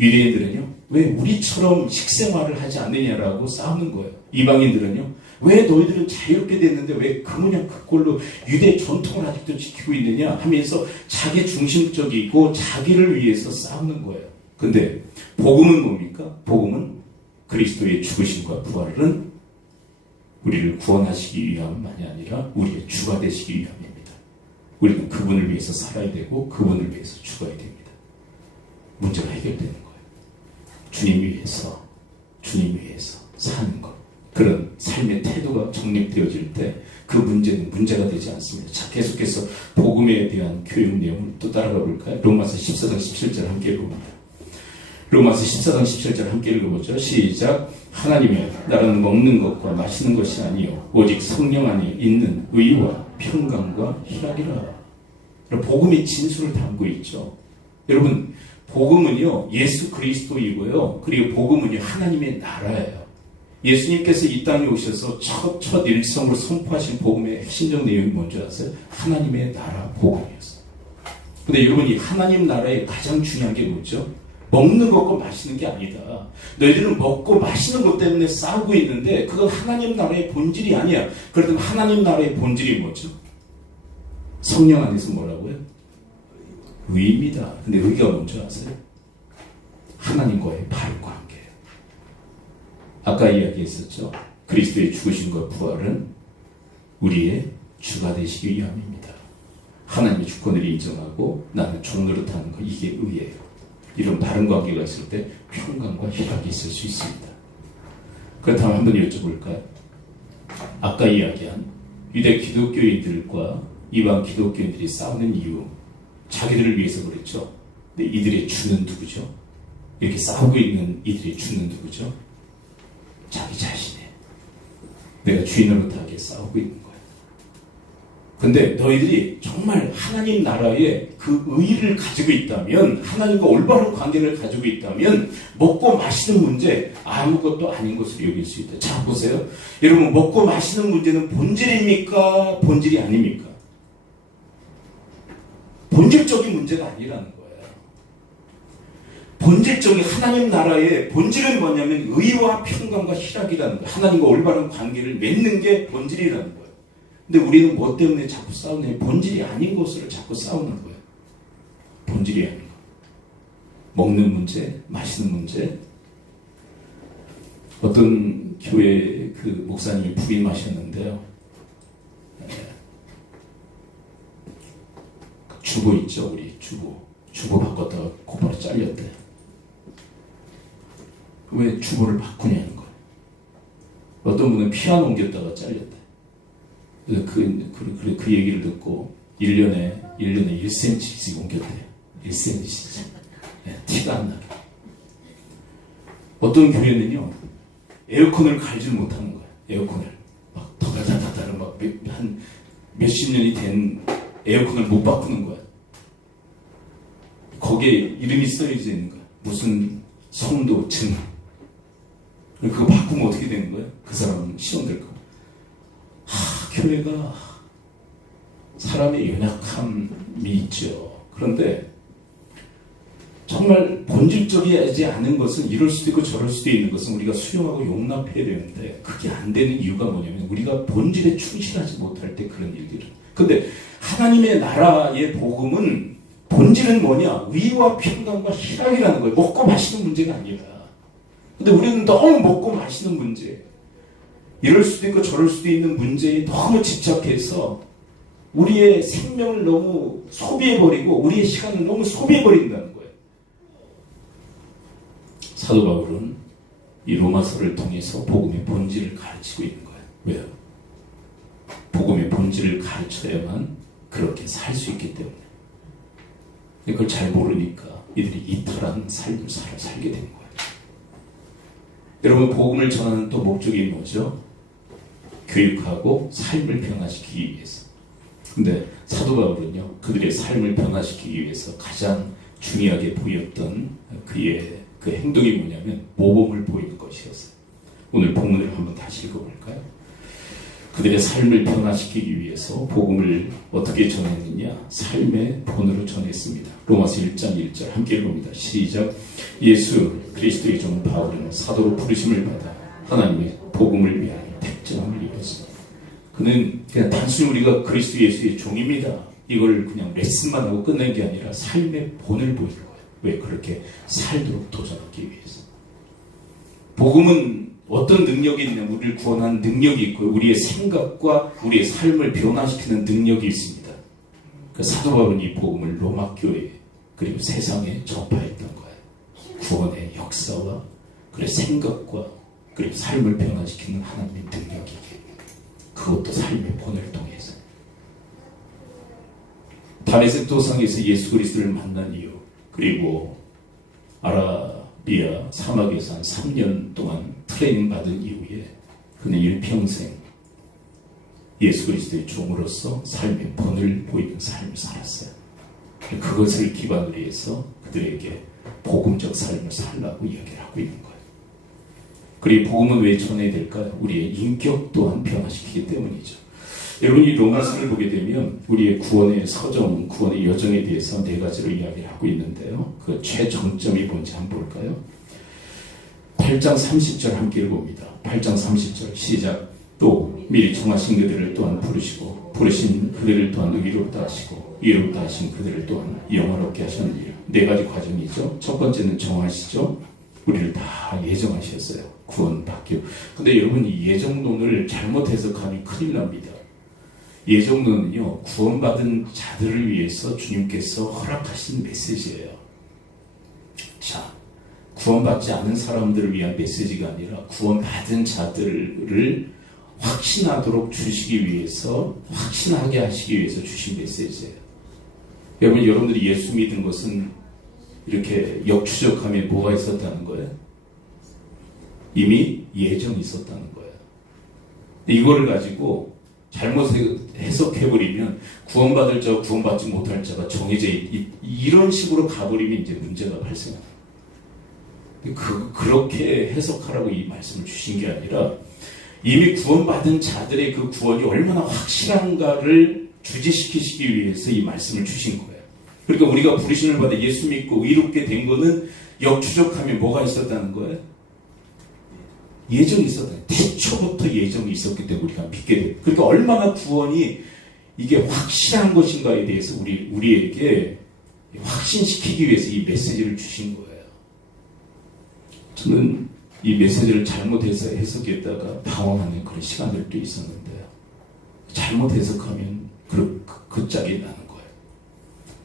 유대인들은요, 왜 우리처럼 식생활을 하지 않느냐라고 싸우는 거예요. 이방인들은요, 왜 너희들은 자유롭게 됐는데 왜 그 모양 그 꼴로 유대 전통을 아직도 지키고 있느냐 하면서 자기 중심적이고 자기를 위해서 싸우는 거예요. 근데 복음은 뭡니까? 복음은 그리스도의 죽으심과 부활은 우리를 구원하시기 위함만이 아니라 우리의 주가 되시기 위함입니다. 우리는 그분을 위해서 살아야 되고 그분을 위해서 죽어야 됩니다. 문제가 해결되는 거예요. 주님 위해서 사는 것. 그런 삶의 태도가 정립되어질 때 그 문제는 문제가 되지 않습니다. 자, 계속해서 복음에 대한 교육 내용을 또 따라가 볼까요? 로마서 14장 17절 함께 읽어봅니다. 로마서 14장 17절 함께 읽어보죠. 시작. 하나님의 나라는 먹는 것과 마시는 것이 아니요 오직 성령 안에 있는 의와 평강과 희락이라. 복음의 진수를 담고 있죠. 여러분, 복음은요 예수 그리스도이고요, 그리고 복음은요 하나님의 나라예요. 예수님께서 이 땅에 오셔서 첫 일성으로 선포하신 복음의 핵심적 내용이 뭔지 아세요? 하나님의 나라 복음이었어요. 근데 여러분, 이 하나님 나라의 가장 중요한 게 뭐죠? 먹는 것과 마시는 게 아니다. 너희들은 먹고 마시는 것 때문에 싸우고 있는데 그건 하나님 나라의 본질이 아니야. 그렇다면 하나님 나라의 본질이 뭐죠? 성령 안에서 뭐라고요? 의입니다. 근데 의가 뭔지 아세요? 하나님과의 바른 관계예요. 아까 이야기했었죠. 그리스도의 죽으심과 부활은 우리의 주가 되시기 위함입니다. 하나님의 주권을 인정하고 나는 종노릇하는 거, 이게 의예요. 이런 바른 관계가 있을 때 평강과 희락이 있을 수 있습니다. 그렇다면 한번 여쭤볼까요? 아까 이야기한 유대 기독교인들과 이방 기독교인들이 싸우는 이유, 자기들을 위해서 그랬죠. 근데 이들의 주는 누구죠? 이렇게 싸우고 있는 이들의 주는 누구죠? 자기 자신이에요. 내가 주인으로부터 싸우고 있는 거예요. 근데 너희들이 정말 하나님 나라에 그 의의를 가지고 있다면, 하나님과 올바른 관계를 가지고 있다면 먹고 마시는 문제 아무것도 아닌 것으로 여길 수 있다. 자, 보세요. 여러분, 먹고 마시는 문제는 본질입니까? 본질이 아닙니까? 본질적인 문제가 아니라는 거예요. 본질적인 하나님 나라의 본질은 뭐냐면 의와 평강과 희락이라는 거예요. 하나님과 올바른 관계를 맺는 게 본질이라는 거예요. 근데 우리는 뭐 때문에 자꾸 싸우느냐? 본질이 아닌 것으로 자꾸 싸우는 거예요. 본질이 아닌 거. 먹는 문제, 마시는 문제. 어떤 교회 그 목사님이 부임하셨는데요. 주보 있죠, 우리 주보. 주보 바꿨다가 곧바로 잘렸대. 왜 주보를 바꾸냐는 거예요. 어떤 분은 피아노 옮겼다가 잘렸대. 그 얘기를 듣고 1년에 1cm씩 옮겼대요. 1cm씩. 티가 안 나게. 어떤 교회는요, 에어컨을 갈지 못하는 거예요. 에어컨을. 막 더다다다다를 막 한 몇십 년이 된 에어컨을 못 바꾸는 거예요. 거기에 이름이 써져 있는 거예요. 무슨 성도 증. 그거 바꾸면 어떻게 되는 거예요? 그 사람은 시험될 거예요. 교회가 사람의 연약함이 있죠. 그런데 정말 본질적이지 않은 것은 이럴 수도 있고 저럴 수도 있는 것은 우리가 수용하고 용납해야 되는데, 그게 안 되는 이유가 뭐냐면 우리가 본질에 충실하지 못할 때 그런 일들은. 근데 하나님의 나라의 복음은 본질은 뭐냐? 의와 평강과 희락이라는 거예요. 먹고 마시는 문제가 아니라. 근데 우리는 너무 먹고 마시는 문제, 이럴 수도 있고 저럴 수도 있는 문제에 너무 집착해서 우리의 생명을 너무 소비해버리고 우리의 시간을 너무 소비해버린다는 거예요. 사도 바울은 이 로마서를 통해서 복음의 본질을 가르치고 있는 거예요. 왜요? 복음의 본질을 가르쳐야만 그렇게 살 수 있기 때문에. 그걸 잘 모르니까 이들이 이탈한 삶을 살게 된 거예요. 여러분, 복음을 전하는 또 목적이 뭐죠? 교육하고 삶을 변화시키기 위해서. 근데 사도 바울은요, 그들의 삶을 변화시키기 위해서 가장 중요하게 보였던 그의 그 행동이 뭐냐면 모범을 보이는 것이었어요. 오늘 본문을 한번 다시 읽어볼까요? 그들의 삶을 변화시키기 위해서 복음을 어떻게 전했느냐? 삶의 본으로 전했습니다. 로마서 1장 1절 함께 읽어봅니다. 시작. 예수 그리스도의 종 바울은 사도로 부르심을 받아 하나님의 복음을 위하여 택정함을 입었습니다. 그는 그냥 단순히 우리가 그리스도 예수의 종입니다, 이걸 그냥 레슨만 하고 끝낸 게 아니라 삶의 본을 보이는 거예요. 왜? 그렇게 살도록 도전하기 위해서. 복음은 어떤 능력이 있냐면 우리를 구원하는 능력이 있고 우리의 생각과 우리의 삶을 변화시키는 능력이 있습니다. 그 사도 바울은 이 복음을 로마 교회 그리고 세상에 전파했던 거예요. 구원의 역사와 그리고 생각과 그리고 삶을 변화시키는 하나님의 능력이, 그것도 삶의 본을 통해서. 다메섹 도상에서 예수 그리스도를 만난 이유, 그리고 아라비아 사막에서 한 3년 동안 트레이닝 받은 이후에 그는 일평생 예수 그리스도의 종으로서 삶의 본을 보이는 삶을 살았어요. 그것을 기반으로 해서 그들에게 복음적 삶을 살라고 이야기를 하고 있는 거예요. 그리고 복음은 왜 전해야 될까요? 우리의 인격 또한 변화시키기 때문이죠. 여러분, 이 로마서를 보게 되면 우리의 구원의 서정, 구원의 여정에 대해서 4가지로 이야기를 하고 있는데요. 그 최정점이 뭔지 한번 볼까요? 8장 30절 함께 읽어봅니다. 8장 30절 시작. 또 미리 정하신 그들을 또한 부르시고 부르신 그들을 또한 의롭다 하시고 의롭다 하신 그들을 또한 영화롭게 하셨느니라. 4가지 과정이죠. 첫 번째는 정하시죠. 우리를 다 예정하셨어요. 구원받기로. 근데 여러분, 이 예정론을 잘못 해석하면 큰일 납니다. 예정론은요, 구원받은 자들을 위해서 주님께서 허락하신 메시지예요. 자, 구원받지 않은 사람들을 위한 메시지가 아니라 구원받은 자들을 확신하도록 주시기 위해서, 확신하게 하시기 위해서 주신 메시지예요. 여러분들이 예수 믿은 것은 이렇게 역추적하면 뭐가 있었다는 거예요? 이미 예정이 있었다는 거예요. 이거를 가지고 잘못 해석해버리면 구원받을 자와 구원받지 못할 자가 정해져 이런 식으로 가버리면 이제 문제가 발생합니다. 그렇게 해석하라고 이 말씀을 주신 게 아니라 이미 구원받은 자들의 그 구원이 얼마나 확실한가를 주지시키시기 위해서 이 말씀을 주신 거예요. 그러니까 우리가 부르심을 받아 예수 믿고 의롭게 된 거는 역추적하면 뭐가 있었다는 거예요? 예정이 있었다. 태초부터 예정이 있었기 때문에 우리가 믿게 돼요. 그러니까 얼마나 구원이 이게 확실한 것인가에 대해서 우리에게 확신시키기 위해서 이 메시지를 주신 거예요. 저는 이 메시지를 잘못해서 해석했다가 당황하는 그런 시간들도 있었는데요. 잘못 해석하면 그 짝이 나는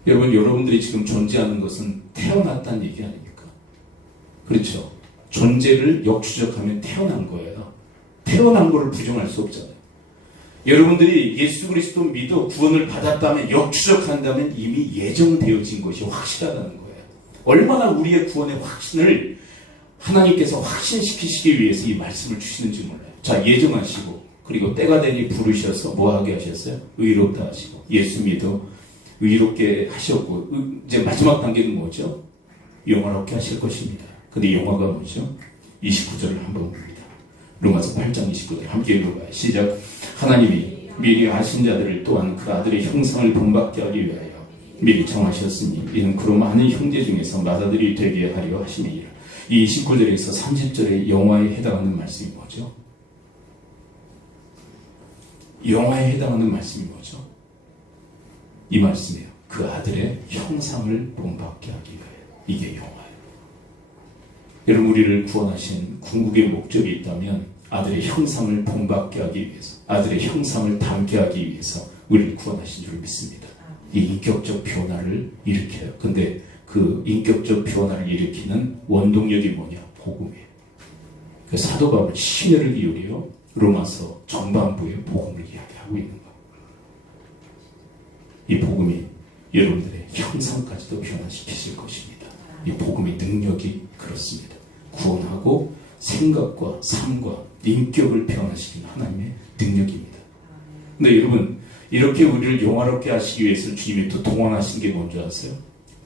거예요. 여러분들이 지금 존재하는 것은 태어났다는 얘기 아닙니까? 그렇죠? 존재를 역추적하면 태어난 거예요. 태어난 거를 부정할 수 없잖아요. 여러분들이 예수 그리스도 믿어 구원을 받았다면, 역추적한다면 이미 예정되어진 것이 확실하다는 거예요. 얼마나 우리의 구원의 확신을 하나님께서 확신시키시기 위해서 이 말씀을 주시는지 몰라요. 자, 예정하시고 그리고 때가 되니 부르셔서 뭐 하게 하셨어요? 의롭다 하시고 예수 믿어 의롭게 하셨고, 이제 마지막 단계는 뭐죠? 영화롭게 하실 것입니다. 근데 영화가 뭐죠? 29절을 한번 봅니다. 로마서 8장 29절 함께 읽어봐요. 시작. 하나님이 미리 아신 자들을 또한 그 아들의 형상을 본받게 하기 위하여 미리 정하셨으니 이는 그로 많은 형제 중에서 맏아들이 되게 하려 하심이니라. 이 29절에서 30절의 영화에 해당하는 말씀이 뭐죠? 영화에 해당하는 말씀이 뭐죠? 이 말씀이에요. 그 아들의 형상을 본받게 하기 위하여. 이게 영화예요. 여러분, 우리를 구원하신 궁극의 목적이 있다면 아들의 형상을 본받게 하기 위해서, 아들의 형상을 닮게 하기 위해서 우리를 구원하신 줄 믿습니다. 이 인격적 변화를 일으켜요. 근데 그 인격적 변화를 일으키는 원동력이 뭐냐? 복음이에요. 그 사도 바울 심혈을 기울여 로마서 전반부에 복음을 이야기하고 있는 거예요. 이 복음이 여러분들의 형상까지도 변화시키실 것입니다. 이 복음의 능력이 그렇습니다. 구원하고 생각과 삶과 인격을 변화시키는 하나님의 능력입니다. 근데 여러분, 이렇게 우리를 영화롭게 하시기 위해서 주님이 또 동원하신 게 뭔지 아세요?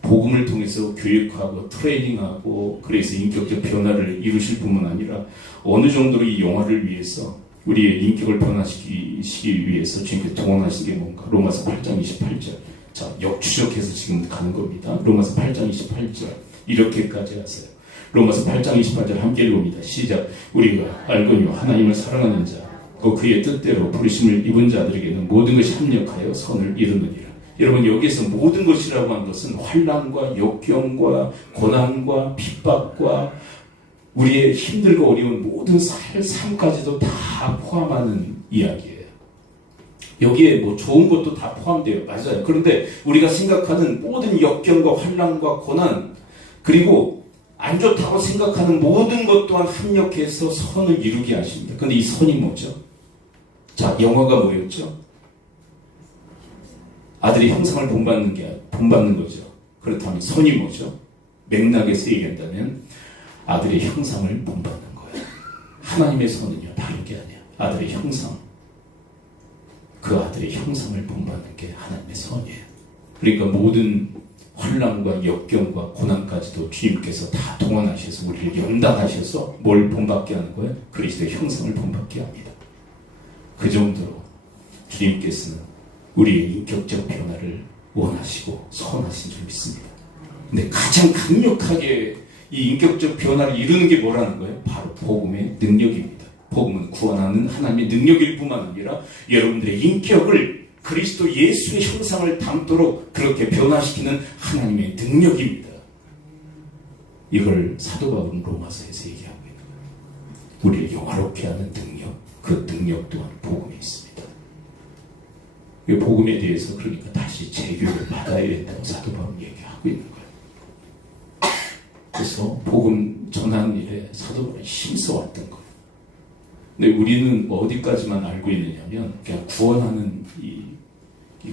복음을 통해서 교육하고 트레이닝하고 그래서 인격적 변화를 이루실 뿐만 아니라 어느 정도로 이 영화를 위해서 우리의 인격을 변화시키기 위해서 주님께서 동원하신 게 뭔가? 로마서 8장 28절. 자, 역추적해서 지금 가는 겁니다. 로마서 8장 28절. 이렇게까지 하세요. 로마서 8장 28절 함께 읽어봅니다. 시작. 우리가 알거니와 하나님을 사랑하는 자, 그의 뜻대로 부르심을 입은 자들에게는 모든 것이 합력하여 선을 이루느니라. 여러분, 여기에서 모든 것이라고 한 것은 환난과 역경과 고난과 핍박과 우리의 힘들고 어려운 모든 삶까지도 다 포함하는 이야기예요. 여기에 뭐 좋은 것도 다 포함돼요. 맞아요. 그런데 우리가 생각하는 모든 역경과 환난과 고난, 그리고 안 좋다고 생각하는 모든 것 또한 합력해서 선을 이루게 하십니다. 근데 이 선이 뭐죠? 자, 영화가 뭐였죠? 아들의 형상을 본받는 거죠. 그렇다면 선이 뭐죠? 맥락에서 얘기한다면 아들의 형상을 본받는 거예요. 하나님의 선은요, 다른 게 아니에요. 아들의 형상, 그 아들의 형상을 본받는 게 하나님의 선이에요. 그러니까 모든 환난과 역경과 고난까지도 주님께서 다 동원하셔서 우리를 연단하셔서 뭘 본받게 하는 거예요? 그리스도의 형상을 본받게 합니다. 그 정도로 주님께서는 우리의 인격적 변화를 원하시고 선하신 줄 믿습니다. 근데 가장 강력하게 이 인격적 변화를 이루는 게 뭐라는 거예요? 바로 복음의 능력입니다. 복음은 구원하는 하나님의 능력일 뿐만 아니라 여러분들의 인격을 그리스도 예수의 형상을 담도록 그렇게 변화시키는 하나님의 능력입니다. 이걸 사도 바울은 로마서에서 얘기하고 있는 거예요. 우리를 영화롭게 하는 능력, 그 능력 또한 복음에 있습니다. 이 복음에 대해서 그러니까 다시 재교를 받아야 된다고 사도 바울은 얘기하고 있는 거예요. 그래서 복음 전하는 일에 사도 바울이 힘써왔던 거예요. 근데 우리는 어디까지만 알고 있느냐면 그냥 구원하는 이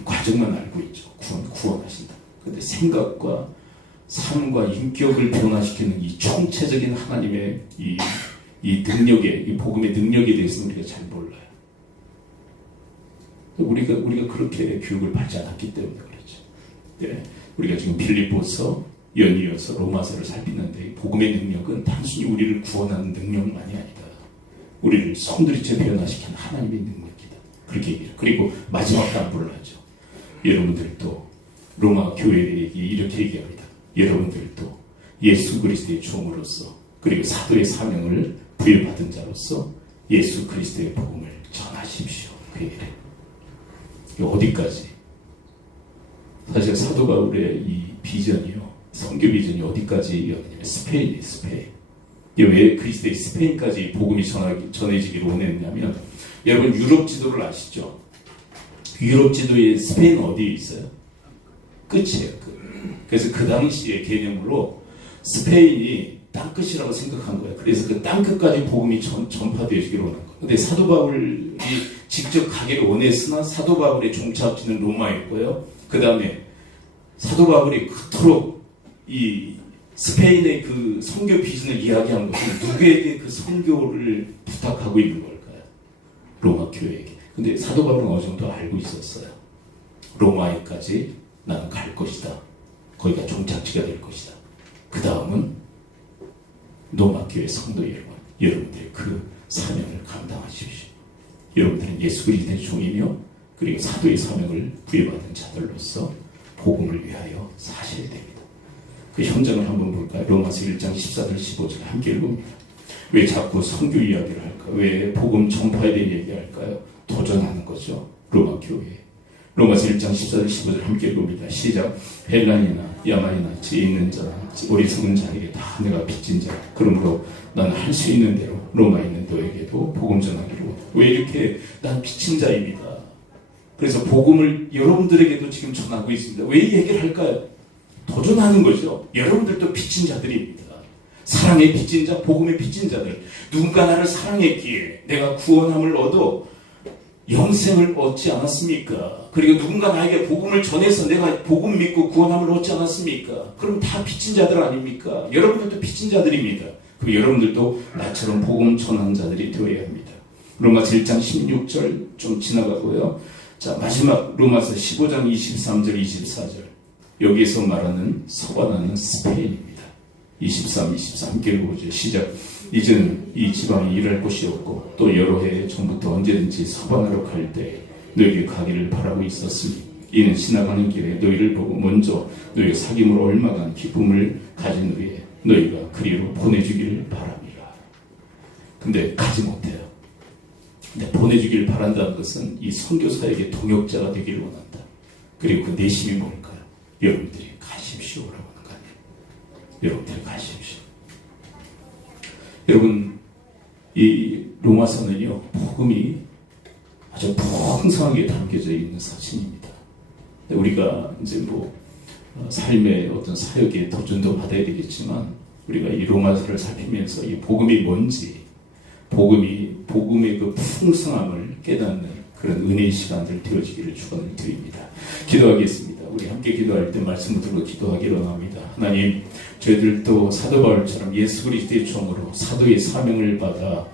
과정만 알고 있죠. 구원하신다. 근데 생각과 삶과 인격을 변화시키는 이 총체적인 하나님의 이 능력에, 이 복음의 능력에 대해서는 우리가 잘 몰라요. 우리가 그렇게 교육을 받지 않았기 때문에 그렇죠. 네, 우리가 지금 빌립보서 연이어서 로마서를 살피는데 복음의 능력은 단순히 우리를 구원하는 능력만이 아니다. 우리를 성도리째 변화시키는 하나님의 능력이다. 그렇게 얘기해요. 그리고 마지막 단부를 하죠. 여러분들도 로마 교회에 이렇게 얘기합니다. 여러분들도 예수 그리스도의 종으로서 그리고 사도의 사명을 부여받은 자로서 예수 그리스도의 복음을 전하십시오. 그 얘기를. 어디까지? 사실 사도 바울의 이 비전이요, 선교 비전이 어디까지 이어지냐면 스페인이에요. 스페인. 왜 그리스도의 스페인까지 복음이 전해지기를 원했냐면, 여러분 유럽 지도를 아시죠? 유럽 지도에 스페인 어디에 있어요? 끝이에요. 그래서 그 당시의 개념으로 스페인이 땅끝이라고 생각한 거예요. 그래서 그 땅끝까지 복음이 전파되어지기를 원한 거예요. 근데 사도 바울이 직접 가기를 원했으나 사도 바울의 종착지는 로마였고요. 그 다음에 사도 바울이 그토록 이 스페인의 그 선교 비전을 이야기한 것은 누구에게 그 선교를 부탁하고 있는 걸까요? 로마 교회에게. 근데 사도 바울은 어느 정도 알고 있었어요. 로마에까지 나는 갈 것이다. 거기가 종착지가 될 것이다. 그 다음은 로마 교회 성도 여러분들 그 사명을 감당하십시오. 여러분들은 예수 그리스도의 종이며 그리고 사도의 사명을 부여받은 자들로서 복음을 위하여 사셔야 됩니다. 그 현장을 한번 볼까요? 로마서 1장 14절 15절 함께 읽어봅니다. 왜 자꾸 선교 이야기를 할까요? 왜 복음 전파에 대해 얘기할까요? 도전하는 거죠. 로마 교회. 로마서 1장 14절 15절 함께 읽어봅니다. 시작. 헬라니나 야만이나 지혜 있는 자나 어리석은 자에게 다 내가 빚진 자. 그러므로 나는 할 수 있는 대로 로마에 있는 너에게도 복음 전하기로. 왜 이렇게 난 빚진 자입니다. 그래서 복음을 여러분들에게도 지금 전하고 있습니다. 왜 이 얘기를 할까요? 도전하는 거죠. 여러분들도 빚진 자들입니다. 사랑의 빚진 자, 복음의 빚진 자들. 누군가 나를 사랑했기에 내가 구원함을 얻어 영생을 얻지 않았습니까? 그리고 누군가 나에게 복음을 전해서 내가 복음 믿고 구원함을 얻지 않았습니까? 그럼 다 빚진 자들 아닙니까? 여러분들도 빚진 자들입니다. 그럼 여러분들도 나처럼 복음 전하는 자들이 되어야 합니다. 로마서 1장 16절 좀 지나가고요. 자, 마지막 로마서 15장 23절 24절. 여기에서 말하는 서바나는 스페인입니다. 23, 24 함께 읽어보죠. 시작. 이제는 이 지방에 일할 곳이 없고 또 여러 해 전부터 언제든지 서바나로 갈 때 너에게 가기를 바라고 있었으니 이는 지나가는 길에 너희를 보고 먼저 너희의 사귐으로 얼마간 기쁨을 가진 후에 너희가 그리로 보내주기를 바랍니다. 근데 가지 못해요. 근데 보내주기를 바란다는 것은 이 선교사에게 동역자가 되기를 원한다. 그리고 그 내심이 뭘까요? 여러분들이 가십시오라고 하는 거 아니에요. 여러분들이 가십시오. 여러분, 이 로마서는요, 복음이 아주 풍성하게 담겨져 있는 서신입니다. 우리가 이제 삶의 어떤 사역에 도전도 받아야 되겠지만, 우리가 이 로마서를 살피면서 이 복음이 뭔지, 복음의 그 풍성함을 깨닫는 그런 은혜의 시간들 되어지기를 축원을 드립니다. 기도하겠습니다. 우리 함께 기도할 때 말씀을 들고 기도하기를 원합니다. 하나님, 저희들도 사도 바울처럼 예수 그리스도의 종으로 사도의 사명을 받아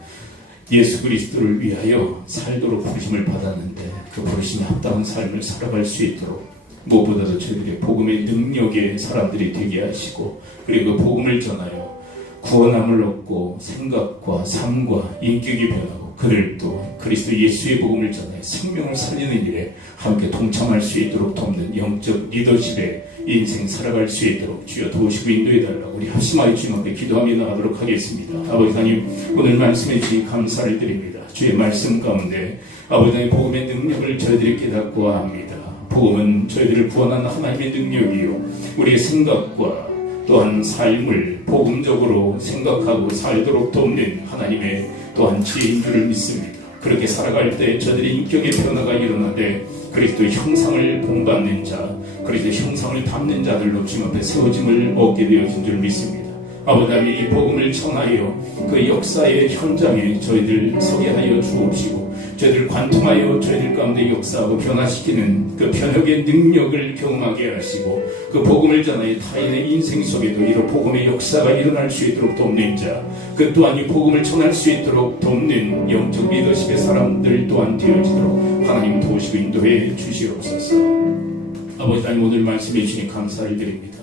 예수 그리스도를 위하여 살도록 부르심을 받았는데 그 부르심에 합당한 삶을 살아갈 수 있도록 무엇보다도 저희들의 복음의 능력의 사람들이 되게 하시고 그리고 그 복음을 전하여 구원함을 얻고 생각과 삶과 인격이 변하고 그를 또 그리스도 예수의 복음을 전해 생명을 살리는 일에 함께 동참할 수 있도록 돕는 영적 리더십의 인생 살아갈 수 있도록 주여 도우시고 인도해달라고 우리 합심하여 주님 앞에 기도하며 나가도록 하겠습니다. 아버지 하나님, 오늘 말씀해 주신 감사를 드립니다. 주의 말씀 가운데 아버지 하나님 복음의 능력을 저희들이 깨닫고 합니다. 복음은 저희들을 구원하는 하나님의 능력이요 우리의 생각과 또한 삶을 복음적으로 생각하고 살도록 돕는 하나님의 또한 지혜인 줄을 믿습니다. 그렇게 살아갈 때 저들의 인격의 변화가 일어나되 그리스도의 형상을 본받는 자, 그리스도의 형상을 담는 자들로 주님 앞에 세워짐을 얻게 되어진 줄 믿습니다. 아버지 하나님, 이 복음을 전하여 그 역사의 현장에 저희들 서게 하여 주옵시고 저희들 관통하여 저희들 가운데 역사하고 변화시키는 그 변혁의 능력을 경험하게 하시고 그 복음을 전하여 타인의 인생 속에도 이런 복음의 역사가 일어날 수 있도록 돕는 자, 그 또한 이 복음을 전할 수 있도록 돕는 영적 리더십의 사람들 또한 되어지도록 하나님 도우시고 인도해 주시옵소서. 아버지 하나님, 오늘 말씀해 주시니 감사를 드립니다.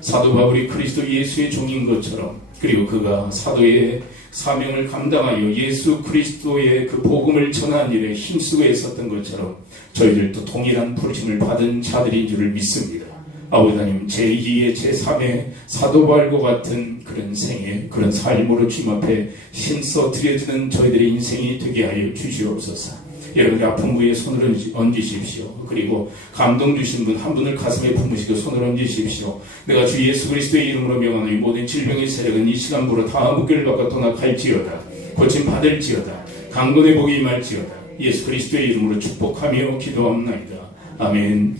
사도 바울이 그리스도 예수의 종인 것처럼 그리고 그가 사도의 사명을 감당하여 예수 그리스도의 그 복음을 전하는 일에 힘쓰고 있었던 것처럼 저희들도 동일한 부르심을 받은 자들인 줄을 믿습니다. 아버지 하나님, 제2의 제3의 사도 바울과 같은 그런 생애 그런 삶으로 주님 앞에 힘써 드려지는 저희들의 인생이 되게 하여 주시옵소서. 여러분의 아픈 부위에 손을 얹으십시오. 그리고 감동 주신 분 한 분을 가슴에 품으시고 손을 얹으십시오. 내가 주 예수 그리스도의 이름으로 명하노니 모든 질병의 세력은 이 시간부로 다 묶여를 바꿔 떠나갈지어다. 고침 받을지어다. 강건의 복이 임할지어다. 예수 그리스도의 이름으로 축복하며 기도합나이다. 아멘.